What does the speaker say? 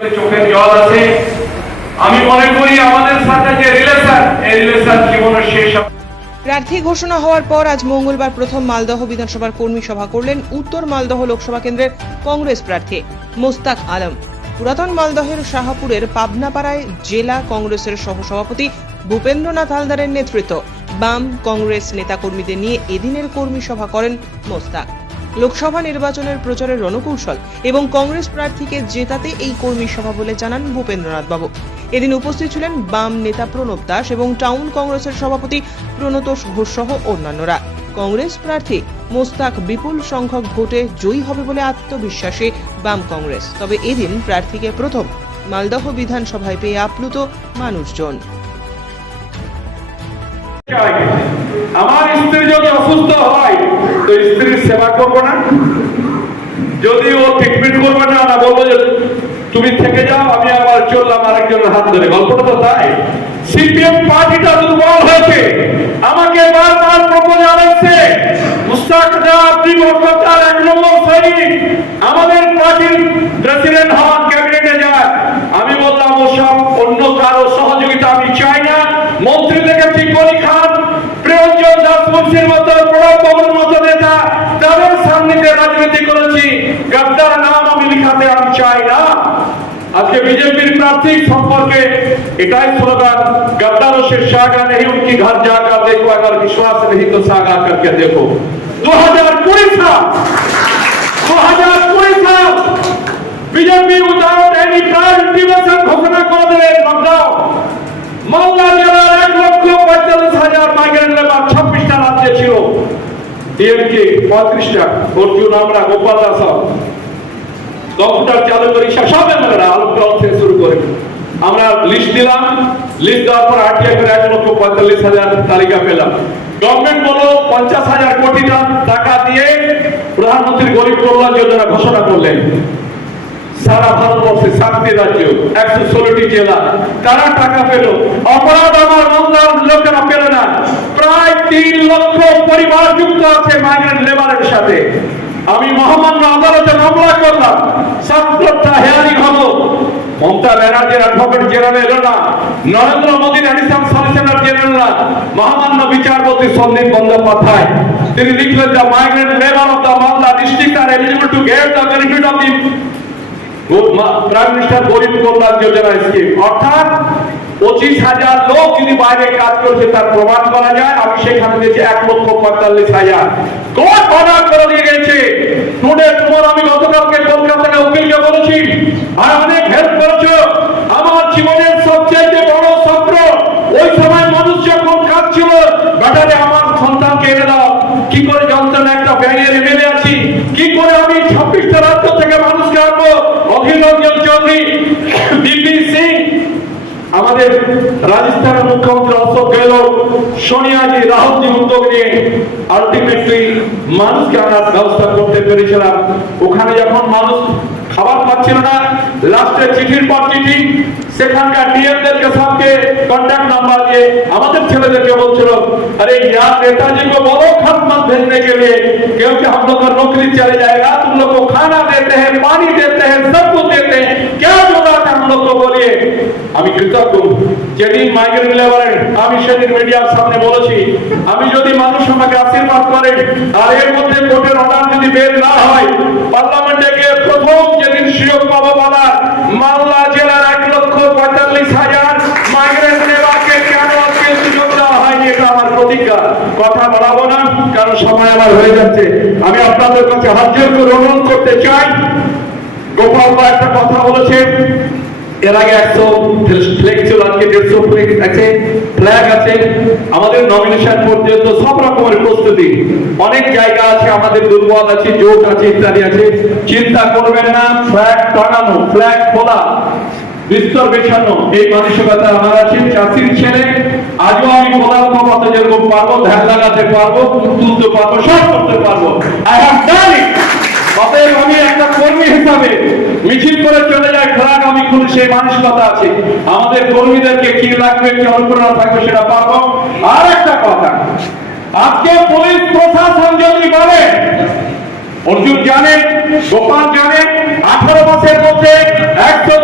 চোখের জল আছে। আমি মনে করি আমাদের সাথে যে রিলেশন এই রিলেশন জীবনের শেষ প্রার্থী ঘোষণা হওয়ার পর আজ মঙ্গলবার প্রথম মালদহ বিধানসভার কর্মী সভা করলেন উত্তর মালদহ লোকসভা কেন্দ্রের কংগ্রেস প্রার্থী মোস্তাক আলম। পুরাতন মালদহের শাহপুরের পাবনাপাড়ায় জেলা কংগ্রেসের সহসভাপতি ভূপেন্দ্রনাথ হালদারের নেতৃত্ব। বাম কংগ্রেস নেতাকর্মীদের নিয়ে এদিনের কর্মী সভা করেন মোস্তাক। লোকসভা নির্বাচনের প্রচারের রণকৌশল এবং কংগ্রেস প্রার্থীকে জেতাতে এই কর্মী সভা বলে জানান ভূপেন্দ্রনাথ বাবু এদিন উপস্থিত ছিলেন বাম নেতা প্রণব দাস এবং টাউন কংগ্রেসের সভাপতি প্রণতোষ ঘোষ সহ অন্যান্যরা। কংগ্রেস প্রার্থী মোস্তাক বিপুল সংখ্যক ভোটে জয়ী হবে বলে আত্মবিশ্বাসী বাম কংগ্রেস। তবে এদিন প্রার্থীকে প্রথম মালদহ বিধানসভায় পেয়ে আপ্লুত মানুষজন। আমার স্ত্রী যদি অসুস্থ হয় তো সেবা করব না? যদি ও ট্রিটমেন্ট করবে না না বলব যে তুমি থেকে যাও, আমি আবার চললাম হাত ধরে। গল্পটা তো তাই। সিপিএম পার্টিটা হয়েছে, আমাকে বারবার মুস্তাক দা আপনি কলকাতার এক নম্বর সৈনিক। আমাদের পার্টির প্রেসিডেন্ট হন ক্যাবিনেটে যান আমি বললাম অন্য কারও সহযোগিতা আমি চাই না। মন্ত্রী দেখেছি গনি খান, প্রিয়ঞ্জন দাস মুন্সির প্রণব বাবুর মতো নেতা তাদের সামনে দিয়ে রাজনীতি করেছি, গাদ্দার নাম আমি লিখাতে আমি চাই না। আজকে বিজেপির প্রার্থী সম্পর্কে এটাই স্লোগান, গাদ্দার সে সাগা নেই, উনকি ঘর জাগা, দেখো আগার বিশ্বাস নেই তো সাগা করকে দেখো। দু হাজার কুড়ি সাল দু হাজার কুড়ি সাল বিজেপি উদাও ডেলি প্রায় ইন্টিমেশন ঘোষণা করে দিলেন লকডাউন মালদা জেলার এক লক্ষ পঁয়তাল্লিশ হাজার মাইগ্রেন্ট লেবার ছাব্বিশটা রাজ্যে ছিল। ডিএমকে পঁয়ত্রিশটা অর্জুন আমরা গোপাল দাস কম্পিউটার চালু করি সব এমএলএরা আলোকগ্রহণ থেকে শুরু করে। আমরা লিস্ট দিলাম লিস্ট দেওয়ার পর আরটিআই করে এক লক্ষ পঁয়তাল্লিশ হাজার তালিকা পেলাম। গভর্নমেন্ট বলো, পঞ্চাশ হাজার কোটি টাকা দিয়ে প্রধানমন্ত্রী গরিব কল্যাণ যোজনা ঘোষণা করলেন। সারা ভারতবর্ষে সাতটি রাজ্য, একশো ষোলোটি জেলা কারা টাকা পেল। অপরাধ আমার বাংলার লোকেরা পেল না। তিন লক্ষ পরিবার যুক্ত আছে মাইগ্রেন্ট লেবারের সাথে। আমি মহামান্য আদালতে মামলা করলাম। সত্তরটা হেয়ারিং হলো মমতা ব্যানার্জির অ্যাডভোকেট জেনারেল এলো না। নরেন্দ্র মোদীর অ্যাডিশনাল সলিসিটর জেনারেল না। মহামান্য বিচারপতি সন্দীপ বন্দ্যোপাধ্যায়। তিনি লিখলেন the migrant labour of the Malda district are eligible to get the benefit of the prime minister Garib Kalyan Yojana scheme অর্থাৎ পঁচিশ হাজার লোক যদি বাইরে কাজ করছে, তার প্রমাণ করা যায়। আমি সেখানে দিয়েছি এক লক্ষ পঁয়তাল্লিশ হাজার। কোর্ট অর্ডার করে দিয়ে গেছে? টুডে তোমার আমি গতকালকে কলকাতা থেকে উকিলকে বলেছি আর অনেক হেল্প করেছ। আমার জীবনের সবচেয়ে বড় স্বপ্ন, ওই সময় মানুষ যখন কাঁদছিল, বেটারে, আমার সন্তানকে এনে দাও। কি করে যন্ত্রণা একটা ব্যাঙের এমএলএ আছি? কি করে আমি ছাব্বিশটা রাজ্য আমাদের রাজস্থানের মুখ্যমন্ত্রী অশোক গেহলোট সোনিয়াজি রাহুলজি উদ্যোগ নিয়ে আলটিমেটলি মানুষকে আনার ব্যবস্থা করতে পেরেছিলাম ওখানে যখন মানুষ খাবার পাচ্ছিল না লাস্টে চিঠির পর চিঠি সেখানকার ডিএমদেরকে সবকে কন্ট্যাক্ট নাম্বার দিয়ে আমাদের ছেলেদেরকে বলছিল अरे यार नेताजी को बोलो खत मत भेजने के लिए क्योंकि हम लोग का नौकरी चले जाएगा तुम लोग को खाना देते हैं पानी देते हैं सब कुछ देते हैं क्या जरूरत আমি সেদিন মিডিয়ার সামনে বলেছি, আমি যদি মানুষ আমাকে আশীর্বাদ করে, আর এর মধ্যে কোর্টের অর্ডার যদি বের না হয়, পার্লামেন্টে গিয়ে প্রথম যেদিন সুযোগ পাবো বলার মালদা জেলার এক লক্ষ পঁয়তাল্লিশ হাজার দেওয়া হয়নি, এটা আমার প্রতিজ্ঞা। কথা বলাবো না, কারণ সময় আমার হয়ে যাচ্ছে। আমি আপনাদের কাছে চাই। একটা কথা বলেছেন এর আগে একশো ফ্লেক ছিল, আজকে দেড়শো ফ্লেক আছে ফ্ল্যাগ আছে। আমাদের নমিনেশন পর্যন্ত সব রকমের প্রস্তুতি। অনেক জায়গা আছে, আমাদের দুর্বল আছে, জোট আছে, ইত্যাদি আছে। চিন্তা করবেন না ফ্ল্যাগ টাঙানো ফ্ল্যাগ খোলা। বিস্তর বেছানো এই মানসিকতা আমার আছে চাষির ছেলে। আজও আমি যেরকম পারব, ধ্যান লাগাতে পারব তুলতে পারব, সব করতে পারব। আই হ্যাভ ডান ইট অতএব আমি একটা কর্মী হিসাবে মিছিল করে চলে আমি সেই মানসিকতা আছে। আমাদের কর্মীদেরকে কি লাগবে, কি অনুপ্রেরণা থাকবে সেটা পাবো আর একটা কথা, আজকে পুলিশ প্রশাসন যদি বলে, অর্জুন জানেন, গোপাল জানেন, আঠারো মাসের মধ্যে একশো